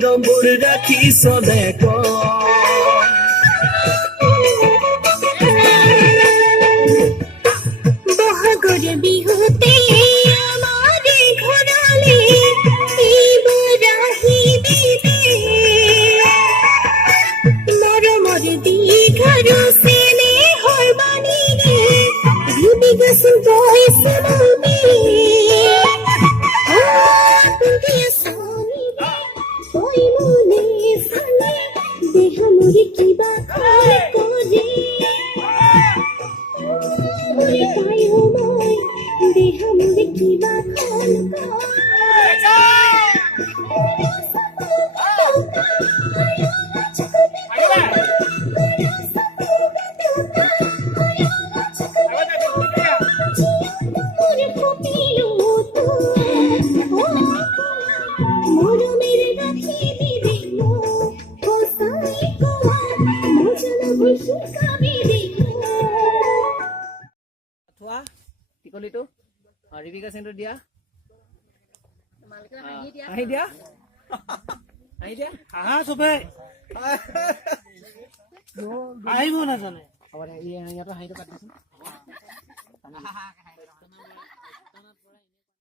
মৰমবোৰ ৰাখিছ দেখ বহাগৰ বিহুতে আমাৰ ঘৰলে এইবাৰ আহিবি মৰমৰ দীঘৰু চেনেহৰ বাণীৰে ধুবি গছো গৈছে মনে তই মনে চালে দেহ মোৰ কিবা কৰে পায়ো মই দেহ মোৰ কিবা মরমের রাখি দিল হোসাই কোয়া মজনা বসু কাবি দিল থোৱা টিকলিটো ৰিবিকা চেণ্টাৰ দিয়া আহি দিয়া আহি দিয়া হাহা চবে আহিব নাজানে হ'ব দে ইহঁতৰ হাঁহিটো কাটিছো